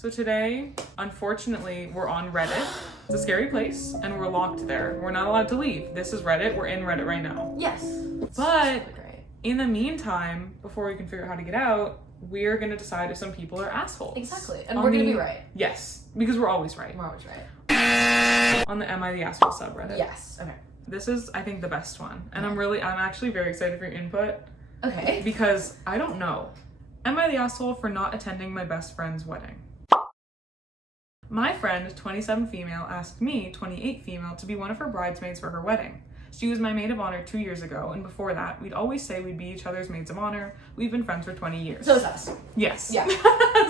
So today, unfortunately, we're on Reddit. It's a scary place and we're locked there. We're not allowed to leave. This is Reddit. We're in Reddit right now. Yes. But in the meantime, before we can figure out how to get out, we're going to decide if some people are assholes. Exactly. And we're going to be right. Yes. Because we're always right. We're always right. On the Am I the Asshole subreddit. Yes. Okay. This is, I think, the best one. And I'm actually very excited for your input. Okay. Because I don't know. Am I the asshole for not attending my best friend's wedding? My friend, 27 female, asked me, 28 female, to be one of her bridesmaids for her wedding. She was my maid of honor 2 years ago, and before that, we'd always say we'd be each other's maids of honor. We've been friends for 20 years. So it's us. Yes. Yeah.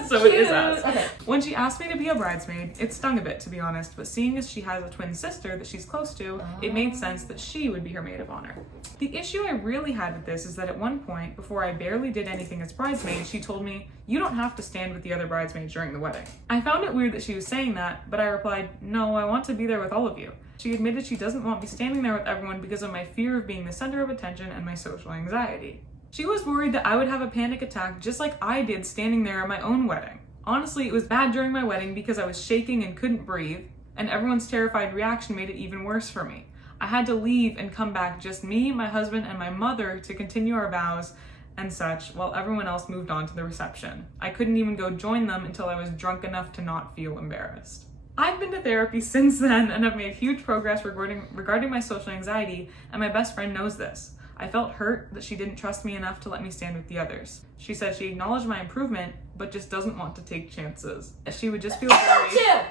So it is us. Okay. When she asked me to be a bridesmaid, it stung a bit, to be honest, but seeing as she has a twin sister that she's close to, it made sense that she would be her maid of honor. The issue I really had with this is that at one point, before I barely did anything as bridesmaid, she told me, "You don't have to stand with the other bridesmaids during the wedding." I found it weird that she was saying that, but I replied, "No, I want to be there with all of you." She admitted she doesn't want me standing there with everyone because of my fear of being the center of attention and my social anxiety. She was worried that I would have a panic attack just like I did standing there at my own wedding. Honestly, it was bad during my wedding because I was shaking and couldn't breathe, and everyone's terrified reaction made it even worse for me. I had to leave and come back just me, my husband, and my mother to continue our vows and such while everyone else moved on to the reception. I couldn't even go join them until I was drunk enough to not feel embarrassed. I've been to therapy since then and have made huge progress regarding my social anxiety, and my best friend knows this. I felt hurt that she didn't trust me enough to let me stand with the others. She said she acknowledged my improvement, but just doesn't want to take chances. She would just feel worried.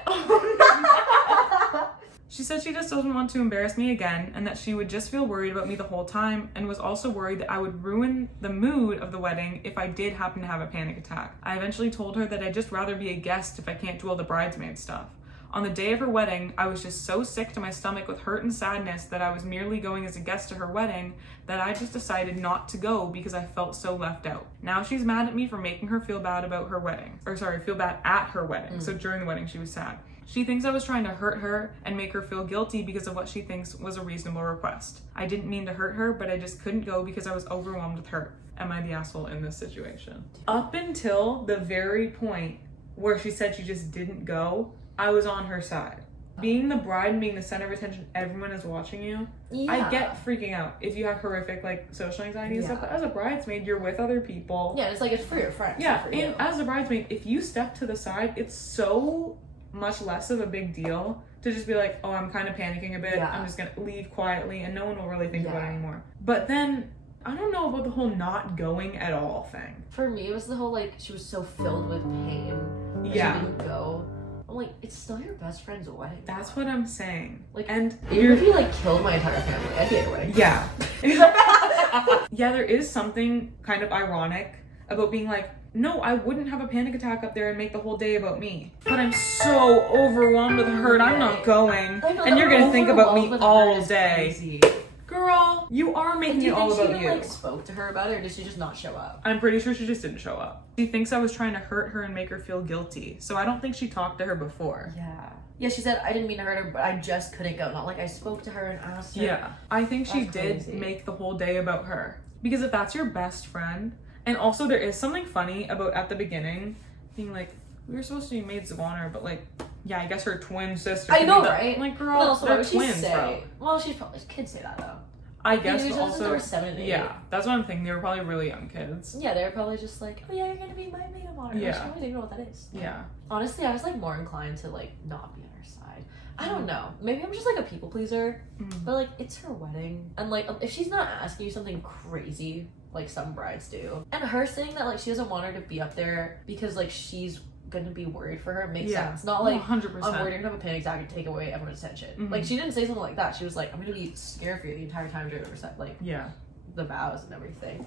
She said she just doesn't want to embarrass me again, and that she would just feel worried about me the whole time, and was also worried that I would ruin the mood of the wedding if I did happen to have a panic attack. I eventually told her that I'd just rather be a guest if I can't do all the bridesmaid stuff. On the day of her wedding, I was just so sick to my stomach with hurt and sadness that I was merely going as a guest to her wedding that I just decided not to go because I felt so left out. Now she's mad at me for making her feel bad about her wedding. Feel bad at her wedding. So during the wedding, she was sad. She thinks I was trying to hurt her and make her feel guilty because of what she thinks was a reasonable request. I didn't mean to hurt her, but I just couldn't go because I was overwhelmed with hurt. Am I the asshole in this situation? Up until the very point where she said she just didn't go, I was on her side. Being the bride and being the center of attention, everyone is watching you. Yeah. I get freaking out if you have horrific social anxiety and stuff, but as a bridesmaid, you're with other people. Yeah, it's for your friends. Yeah, for and you. as a bridesmaid, if you step to the side, it's so much less of a big deal to just be like, oh, I'm kind of panicking a bit. Yeah. I'm just gonna leave quietly and no one will really think about it anymore. But then, I don't know about the whole not going at all thing. For me, it was the whole she was so filled with pain that she didn't go. I'm like, it's still your best friend's wedding. That's what I'm saying. And even if you killed my entire family, I'd be at your wedding. Yeah. Yeah, there is something kind of ironic about being like, no, I wouldn't have a panic attack up there and make the whole day about me. But I'm so overwhelmed with hurt, I'm not going. And you're gonna think about me all day. Crazy. Girl, you are making it all about you. Do you think she spoke to her about it, or did she just not show up? I'm pretty sure she just didn't show up. She thinks I was trying to hurt her and make her feel guilty. So I don't think she talked to her before. Yeah. Yeah, she said, I didn't mean to hurt her, but I just couldn't go. Not I spoke to her and asked her. Yeah. I think she did make the whole day about her. Because if that's your best friend, and also there is something funny about at the beginning, being like, we were supposed to be maids of honor, but yeah, I guess her twin sister. I know, right? Girl, they're twins, bro. Well, kids say that though. I guess, but also, they were 7 and 8. Yeah, that's what I'm thinking. They were probably really young kids. Yeah, they were probably just like, oh yeah, you're gonna be my maid of honor. Yeah. I don't even know what that is. Yeah. Honestly, I was more inclined to not be on her side. I don't know. Maybe I'm just a people pleaser, but it's her wedding, and if she's not asking you something crazy like some brides do, and her saying that she doesn't want her to be up there because she's gonna be worried for her makes sense. Not 100%. I'm worried you're gonna have a panic attack and take away everyone's attention. She didn't say something like that. She was like, I'm gonna be scared for you the entire time during the the vows and everything.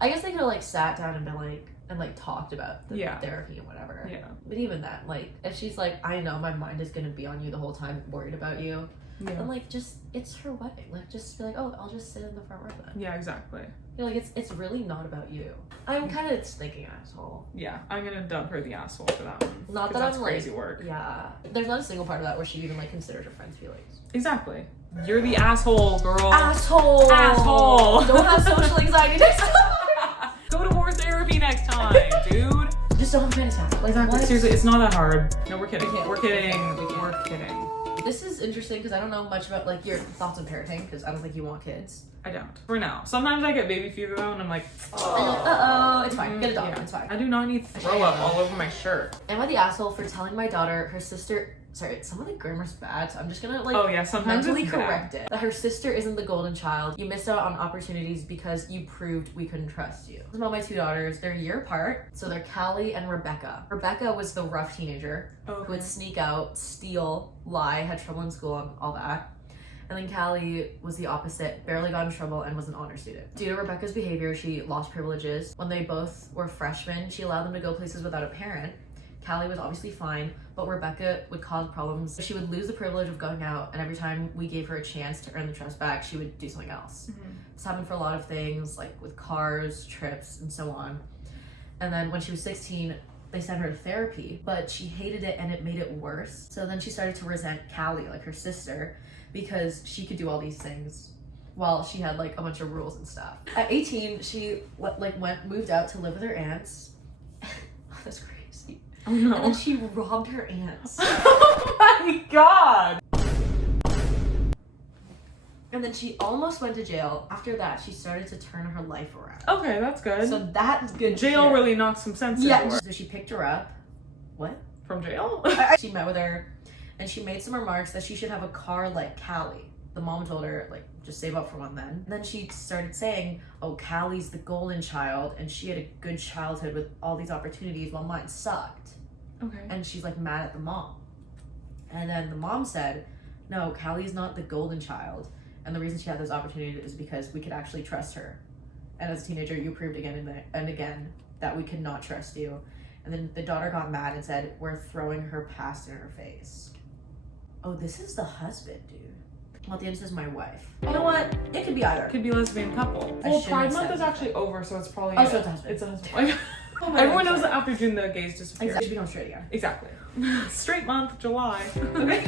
I guess they could have sat down and been and talked about the therapy and whatever. Yeah. But even that, if she's I know my mind is gonna be on you the whole time, worried about you. Yeah. And just it's her wedding. Just be oh, I'll just sit in the front row then. Yeah, exactly. It's really not about you. I'm kind of thinking asshole. Yeah, I'm gonna dub her the asshole for that one. Not that that's I'm crazy work. Yeah, there's not a single part of that where she even considers her friend's feelings. Exactly. You're the asshole, girl. Asshole. Asshole. Don't have social anxiety next time. Go to more therapy next time, dude. just don't have a panic attack. Like, exactly. what? Seriously, it's not that hard. No, we're kidding. We We're kidding. can't. We're kidding. This is interesting because I don't know much about like your thoughts on parenting because I don't think you want kids. I don't. For now. Sometimes I get baby fever though, and I'm like, oh, it's fine. Get a dog. Yeah. It's fine. I do not need throw up all over my shirt. Am I the asshole for telling my daughter her sister? Sorry, some of the grammar's bad, so I'm just gonna like Oh yeah, sometimes mentally it's bad. correct it. That her sister isn't the golden child. You missed out on opportunities because you proved we couldn't trust you. This is about my two daughters. They're a year apart, so they're Callie and Rebecca. Rebecca was the rough teenager who would sneak out, steal, lie, had trouble in school, and all that. And then Callie was the opposite, barely got in trouble and was an honor student. Due to Rebecca's behavior, she lost privileges. When they both were freshmen, she allowed them to go places without a parent. Callie was obviously fine, but Rebecca would cause problems. She would lose the privilege of going out, and every time we gave her a chance to earn the trust back, she would do something else. This happened for a lot of things, like with cars, trips, and so on. And then when she was 16, they sent her to therapy, but she hated it and it made it worse. So then she started to resent Callie, like her sister, because she could do all these things while she had like a bunch of rules and stuff. At 18, she moved out to live with her aunts. That's crazy. Oh no. And then she robbed her aunts. Oh my god. And then she almost went to jail. After that, she started to turn her life around. Okay, that's good. So that's good. Jail shit. really knocked some sense Yeah. into her. So she picked her up. What? From jail? She met with her, and she made some remarks that she should have a car like Callie. The mom told her, like, just save up for one then. And then she started saying, oh, Callie's the golden child, and she had a good childhood with all these opportunities while mine sucked. Okay. And she's, like, mad at the mom. And then the mom said, no, Callie's not the golden child. And the reason she had those opportunities is because we could actually trust her. And as a teenager, you proved again and again that we could not trust you. And then the daughter got mad and said, we're throwing her past in her face. Oh, this is the husband, dude. Well, at the end it says my wife. You know what? It could be either. Could be a lesbian couple. I Well, shouldn't Pride have Month said is that. actually over, so it's probably Oh, so it's a husband. It's a husband. Oh my Everyone God, knows sorry. that after June the gays disappear. Exactly. She becomes straight again. Exactly. Straight month, July. Okay.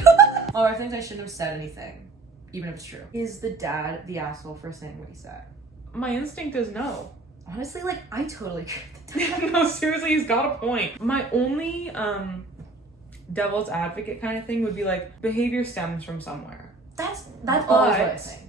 Oh, I think I shouldn't have said anything, even if it's true. Is the dad the asshole for saying what he said? My instinct is no. Honestly, like, I totally agree with the dad. No, seriously, he's got a point. My only devil's advocate kind of thing would be like behavior stems from somewhere. That's always what I But think.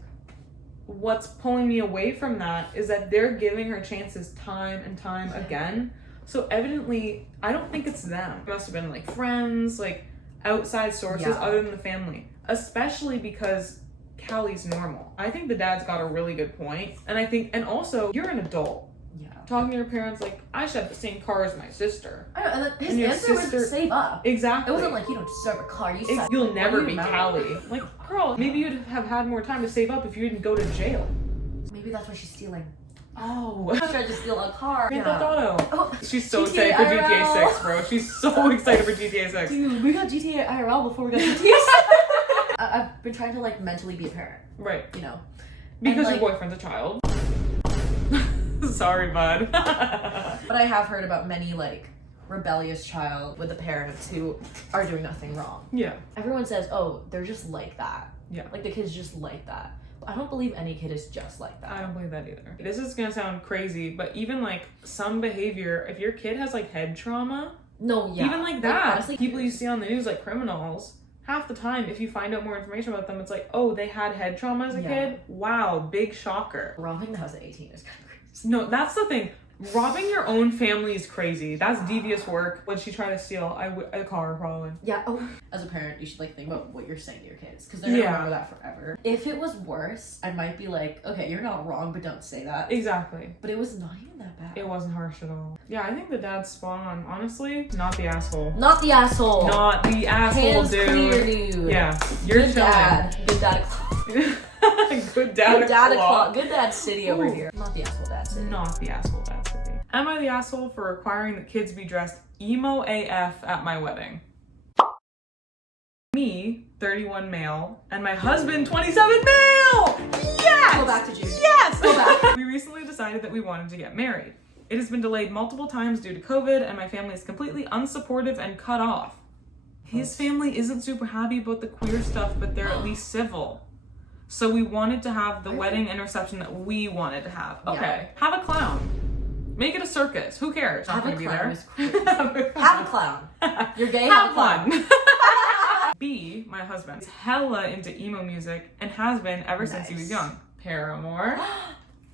what's pulling me away from that is that they're giving her chances time and time again. So evidently, I don't think it's them. It must have been like friends, like outside sources Yeah. other than the family. Especially because Callie's normal. I think the dad's got a really good point. And also, you're an adult. Yeah. Talking to your parents like, I should have the same car as my sister. I know, and then his And your answer sister- was save up. Exactly. It wasn't like, you don't deserve a car, you suck. You'll never What are be you mad Callie. at? Like, girl, maybe you'd have had more time to save up if you didn't go to jail. Maybe that's why she's stealing. Oh. She tried to steal a car. Grand Theft Auto. Oh, She's so GTA excited for IRL. GTA 6, bro. She's so excited for GTA 6. dude, we got GTA IRL before we got GTA 6. I've been trying to, like, mentally be a parent, Right. you know? Because And, your like- boyfriend's a child. Sorry, bud. But I have heard about many, like, rebellious child with the parents who are doing nothing wrong. Yeah. Everyone says, oh, they're just like that. Yeah. Like, the kid's just like that. But I don't believe any kid is just like that. I don't believe that either. This is gonna sound crazy, but even like some behavior, if your kid has like head trauma, No, yeah. even like that, honestly, people you see on the news like criminals, half the time if you find out more information about them, it's like, oh, they had head trauma as a Yeah. kid? Wow, big shocker. robbing the house at 18 is kind of crazy. No, that's the thing. Robbing your own family is crazy. That's devious work. When she tried to steal a car, probably. Yeah. Oh, as a parent, you should like think about what you're saying to your kids because they're gonna remember that forever. If it was worse, I might be like, okay, you're not wrong, but don't say that. Exactly. But it was not even that bad. It wasn't harsh at all. Yeah, I think the dad's spot on. Honestly, not the asshole. Not the asshole. Not the asshole, Hands dude. clear, dude. Yeah, you're Good dad. Good dad. Good dad. Good dad. o'clock. Good dad city over Ooh. here. Not the asshole dad city. Not the asshole dad city. Am I the asshole for requiring that kids be dressed emo AF at my wedding? Me, 31 male, and my husband, 27 male! Yes! Go back to June. Yes! Go back. We recently decided that we wanted to get married. It has been delayed multiple times due to COVID, and my family is completely unsupportive and cut off. His family isn't super happy about the queer stuff, but they're at least civil. So we wanted to have the wedding and reception that we wanted to have. Okay. Yeah. Have a clown. Make it a circus. Who cares? Have Not a gonna be clown. there. Is crazy. Have a clown. You're gay. Have a clown. B, my husband, is hella into emo music and has been ever since he was young. Paramore.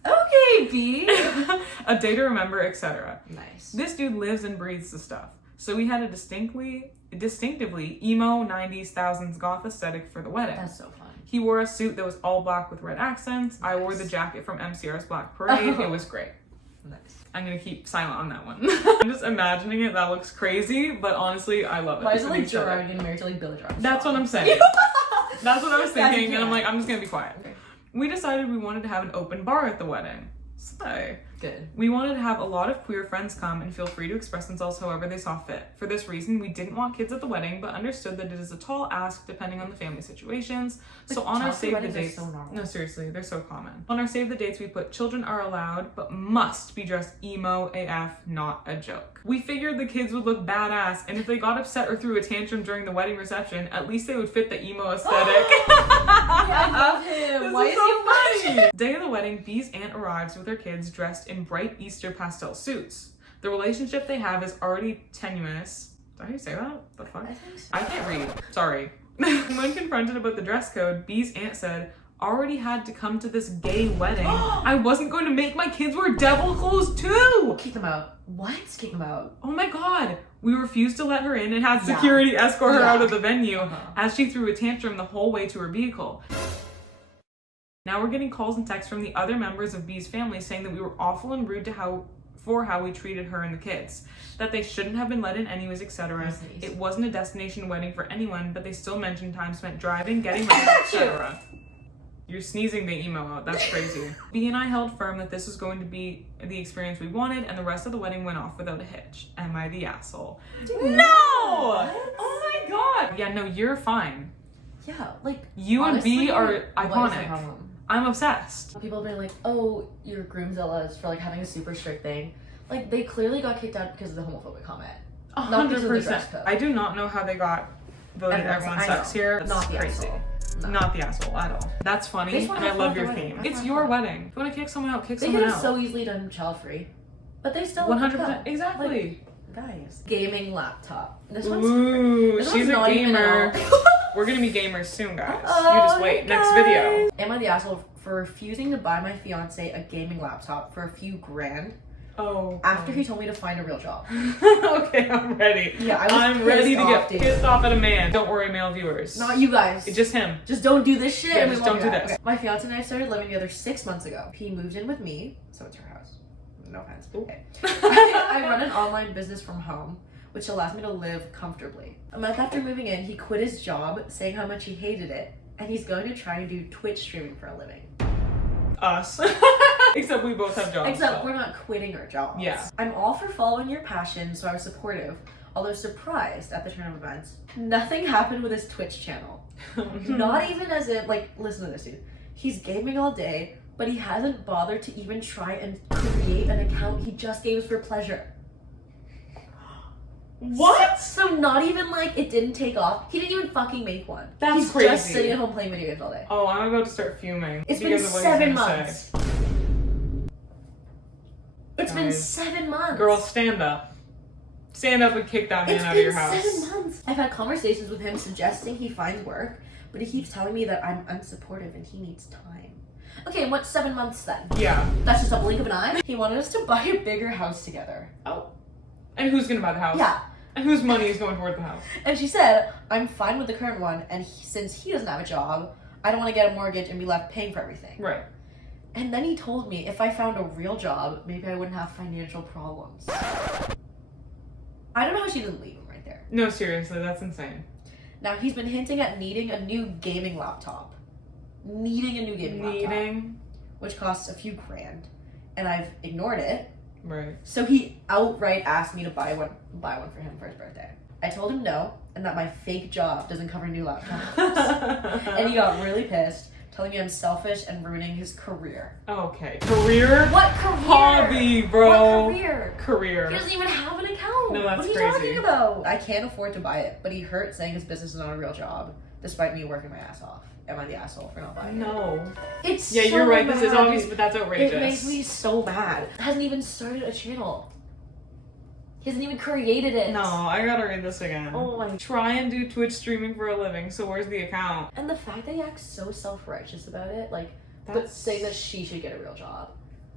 Okay, B. A Day to Remember, etc. Nice. This dude lives and breathes the stuff. So we had a distinctively emo 90s thousands goth aesthetic for the wedding. That's so fun. He wore a suit that was all black with red accents. Nice. I wore the jacket from MCR's Black Parade. It was great. Nice. I'm gonna keep silent on that one. I'm just imagining it. That looks crazy, but honestly, I love it. Why is it like Gerard getting married to like Billy Joel? That's what I'm saying. That's what I was thinking, and I'm like, I'm just gonna be quiet. Okay. We decided we wanted to have an open bar at the wedding. So good. We wanted to have a lot of queer friends come and feel free to express themselves however they saw fit. For this reason, we didn't want kids at the wedding, but understood that it is a tall ask depending on the family situations. So on our save the dates, no, seriously, they're so common. On our save the dates, we put children are allowed, but must be dressed emo AF, not a joke. We figured the kids would look badass, and if they got upset or threw a tantrum during the wedding reception, at least they would fit the emo aesthetic. I love him. Why is so funny? Day of the wedding, B's aunt arrives with her kids dressed in bright Easter pastel suits. The relationship they have is already tenuous. Did I say that? The fuck? I think so. I can't read. Sorry. When confronted about the dress code, B's aunt said, already had to come to this gay wedding. I wasn't going to make my kids wear devil clothes too! Kick them out. What? Kick them out. Oh my god. We refused to let her in and had security escort her out of the venue as she threw a tantrum the whole way to her vehicle. Now we're getting calls and texts from the other members of B's family saying that we were awful and rude to how we treated her and the kids, that they shouldn't have been let in anyways, etc. Nice. It wasn't a destination wedding for anyone, but they still mentioned time spent driving, getting ready, etc. You're sneezing the emo out. That's crazy. B and I held firm that this was going to be the experience we wanted, and the rest of the wedding went off without a hitch. Am I the asshole? No! Oh my god! Yeah, no, you're fine. Yeah, like you honestly, and B are what is the iconic. problem? I'm obsessed. People have been like, oh, you're groomzillas for like having a super strict thing. Like they clearly got kicked out because of the homophobic comment. 100%. I do not know how they got voted everyone sucks here. Not the crazy. asshole. No. Not the asshole at all. That's funny, and I love your theme. It's your wedding. If you want to kick someone out, kick someone out. They could have so easily done child free, but they still 100%. Exactly. Like, guys, gaming laptop. This one's she's a gamer. We're gonna be gamers soon, guys. You just wait. Next video. Am I the asshole for refusing to buy my fiance a gaming laptop for a few grand? Oh. After he told me to find a real job. Okay, I'm ready. Yeah, I'm ready to get pissed off at a man. Don't worry, male viewers. Not you guys. It's just him. Just don't do this shit. Yeah, just don't do this. Okay. My fiance and I started living together 6 months ago. He moved in with me, so it's her house. No offense. Okay. I run an online business from home, which allows me to live comfortably. A month after moving in, he quit his job, saying how much he hated it, and he's going to try and do Twitch streaming for a living. Us. Except we both have jobs. Except we're not quitting our jobs. Yeah. I'm all for following your passion, so I was supportive, although surprised at the turn of events. Nothing happened with his Twitch channel. Not even as if, like, listen to this dude. He's gaming all day, but he hasn't bothered to even try and create an account he just gave us for pleasure. What? So not even like it didn't take off. He didn't even fucking make one. That's crazy. He's just sitting at home playing video games all day. Oh, I'm about to start fuming. It's been 7 months. It's been Guys. 7 months. Girl, stand up. Stand up and kick that man out of your house. It's been 7 months. I've had conversations with him suggesting he finds work, but he keeps telling me that I'm unsupportive and he needs time. Okay, what's 7 months then? Yeah. That's just a blink of an eye. He wanted us to buy a bigger house together. Oh. And who's gonna buy the house? Yeah. And whose money is going toward the house? And she said, I'm fine with the current one, and since he doesn't have a job, I don't want to get a mortgage and be left paying for everything. Right. And then he told me if I found a real job, maybe I wouldn't have financial problems. I don't know how she didn't leave him right there. No, seriously, that's insane. Now, he's been hinting at needing a new gaming laptop. Needing a new gaming laptop. Which costs a few grand. And I've ignored it. Right. So he outright asked me to buy one for him for his birthday. I told him no, and that my fake job doesn't cover new laptops. And he got really pissed, telling me I'm selfish and ruining his career. Okay. Career? What career? Hobby, bro. What career? Career. He doesn't even have an account. No, that's what are you crazy. talking about? I can't afford to buy it, but he hurt saying his business is not a real job. despite me working my ass off. Am I the asshole for not buying it? No. It's Yeah, so you're right. mad. This is obvious, but that's outrageous. It makes me so mad. Hasn't even started a channel. He hasn't even created it. No, I gotta read this again. Oh my. Try and do Twitch streaming for a living, so where's the account? And the fact that he acts so self-righteous about it, like, That's... saying that she should get a real job.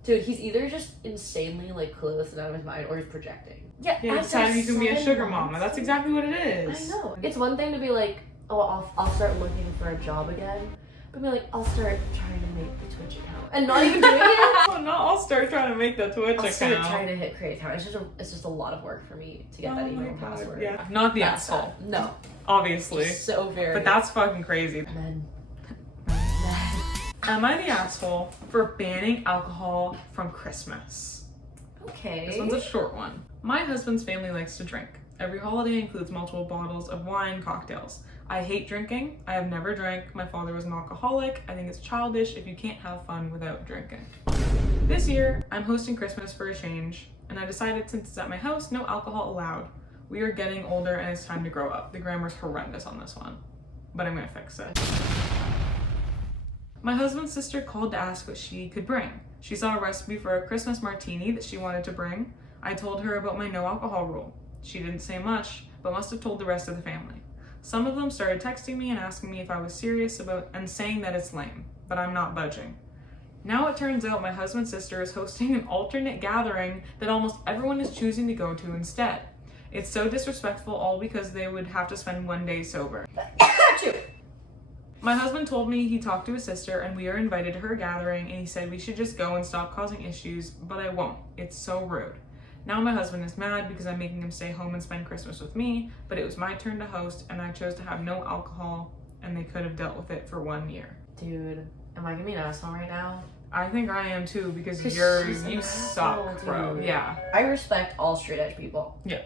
Dude, he's either just insanely, like, clueless and out of his mind, or he's projecting. Yeah, it's time you can be a sugar mama. That's exactly what it is. I know. It's one thing to be like, oh, I'll start looking for a job again. But be like, I'll start trying to make the Twitch account. And not even doing it. Oh, no, I'll start trying to make the Twitch account. I'll start trying to hit create account. It's just a lot of work for me to get that email and password. Yeah. Not the asshole. No. Obviously. So very. But that's fucking crazy. Men. Am I the asshole for banning alcohol from Christmas? Okay. This one's a short one. My husband's family likes to drink. Every holiday includes multiple bottles of wine, cocktails. I hate drinking. I have never drank. My father was an alcoholic. I think it's childish if you can't have fun without drinking. This year, I'm hosting Christmas for a change, and I decided since it's at my house, no alcohol allowed. We are getting older and it's time to grow up. The grammar's horrendous on this one, but I'm gonna fix it. My husband's sister called to ask what she could bring. She saw a recipe for a Christmas martini that she wanted to bring. I told her about my no alcohol rule. She didn't say much, but must have told the rest of the family. Some of them started texting me and asking me if I was serious about and saying that it's lame, but I'm not budging. Now it turns out my husband's sister is hosting an alternate gathering that almost everyone is choosing to go to instead. It's so disrespectful, all because they would have to spend one day sober. My husband told me he talked to his sister and we are invited to her gathering, and he said we should just go and stop causing issues, but I won't. It's so rude. Now my husband is mad because I'm making him stay home and spend Christmas with me, but it was my turn to host and I chose to have no alcohol, and they could have dealt with it for 1 year. Dude, am I gonna be an asshole right now? I think I am too, because you suck, bro. Dude. Yeah. I respect all straight edge people. Yeah.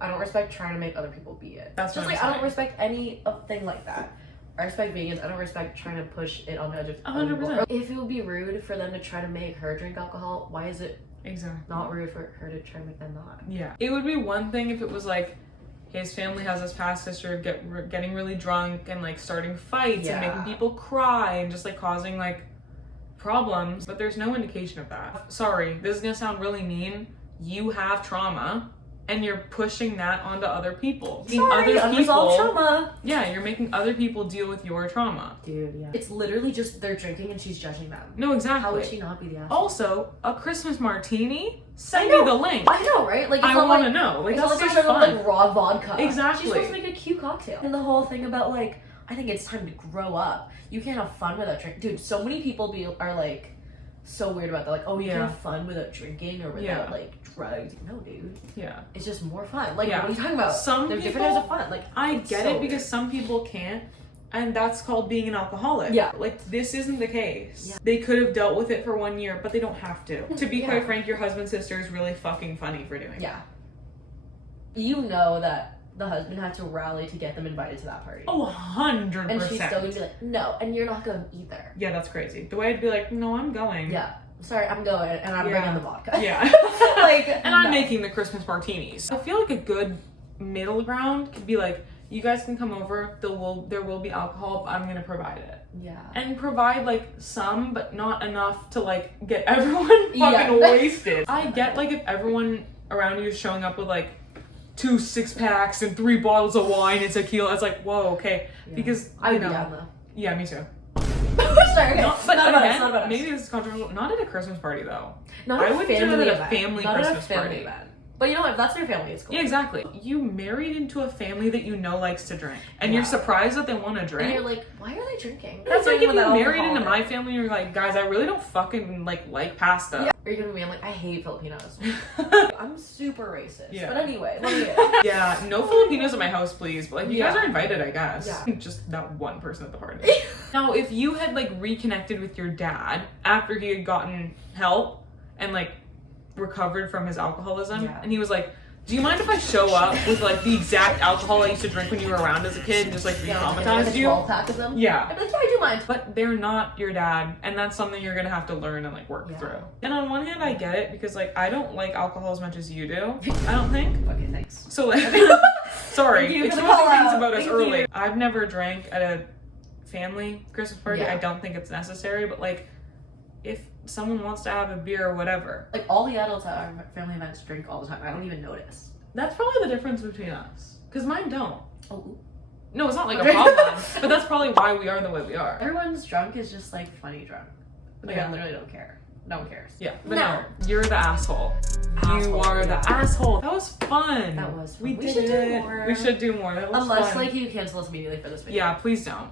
I don't respect trying to make other people be it. That's just what like I'm I don't saying. respect any thing like that. I respect vegans. I don't respect trying to push it on other 100%. If it would be rude for them to try to make her drink alcohol, why is it Exactly. not rude for her to try to make them not? Yeah. It would be one thing if it was like his family has this past history of getting really drunk and like starting fights and making people cry and just like causing like problems, but there's no indication of that. Sorry, this is gonna sound really mean. You have trauma and you're pushing that onto other people. Sorry, unresolved trauma. Yeah, you're making other people deal with your trauma. Dude, yeah. It's literally just they're drinking and she's judging them. No, exactly. How would she not be the asshole? Also, a Christmas martini? Send me the link. I know, right? Like, I want to know. Like, it's that's not so like fun. like raw vodka. Exactly. She's supposed to make a cute cocktail. And the whole thing about like, I think it's time to grow up. You can't have fun without drinking. Dude, so many people are like so weird about that. Like, oh, you can't have fun without drinking or without like drugs. No, dude. Yeah. It's just more fun. Like, what are you talking about? Some There's people, different types of fun. Like, I get it because some people can't, and that's called being an alcoholic. Yeah. Like, this isn't the case. Yeah. They could have dealt with it for 1 year, but they don't have to. To be quite frank, your husband's sister is really fucking funny for doing that. You know that the husband had to rally to get them invited to that party. Oh, 100%. And she's still gonna be like, no, and you're not going either. Yeah, that's crazy. The way I'd be like, no, I'm going. Yeah. Sorry, I'm going, and I'm bringing the vodka. Yeah. Like, and I'm making the Christmas martinis. I feel like a good middle ground could be like, you guys can come over, there will be alcohol, but I'm gonna provide it. Yeah. And provide like some, but not enough to like get everyone fucking wasted. I get like if everyone around you is showing up with like 2 6-packs and 3 bottles of wine and tequila, it's like, whoa, okay. Yeah. Because I would be down though. Yeah, me too. Sorry, okay. But not again, about us. maybe this is controversial. Not at a Christmas party though. Not I would do it at a family not Christmas at a family party. event. But you know what? If that's your family, it's cool. Yeah, exactly. You married into a family that you know likes to drink, and you're surprised that they want to drink. And you're like, why are they drinking? That's like if you married into my family, you're like, guys, I really don't fucking like pasta. Yeah. Or you're gonna be, I'm like, I hate Filipinos. I'm super racist. Yeah. But anyway, yeah, no Filipinos at my house, please. But like, you guys are invited, I guess. Yeah. Just that one person at the party. Now, if you had like reconnected with your dad after he had gotten help and like recovered from his alcoholism, and he was like, Do you mind if I show up with like the exact alcohol I used to drink when you were around as a kid and just like re-traumatized you? 12-pack of them? Yeah. I'd be like, yeah, I do mind. But they're not your dad, and that's something you're gonna have to learn and like work through. And on one hand, I get it because like I don't like alcohol as much as you do. I don't think. Okay, thanks. So like, sorry, exposing things about us early. I've never drank at a family Christmas party. I don't think it's necessary, but like, if someone wants to have a beer or whatever. Like all the adults at our family events drink all the time. I don't even notice. That's probably the difference between us. Because mine don't. Oh. No, it's not like a problem. But that's probably why we are the way we are. Everyone's drunk is just like funny drunk. Like I literally don't care. No one cares. Yeah. But no, you're the asshole. You are the asshole. That was fun. That was fun. We did it. More. We should do more. That was Unless fun. like you cancel us immediately for this video. Yeah, please don't.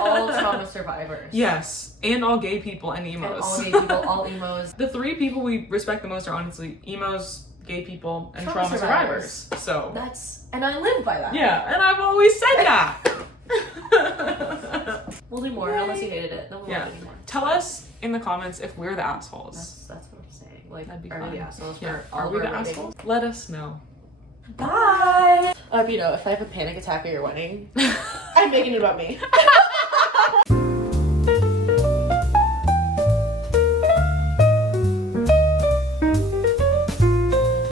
All trauma survivors. Yes. And all gay people and emos. And all gay people, all emos. The three people we respect the most are honestly emos, gay people, and trauma survivors. So and I live by that. Yeah, and I've always said that. We'll do more unless you hated it. Then we'll do more. Tell us in the comments if we're the assholes. That's what I'm saying. Like, that'd be are fun. we the assholes? Yeah. Are we the assholes? Let us know. Bye. You know, if I have a panic attack at your wedding, I'm making it about me.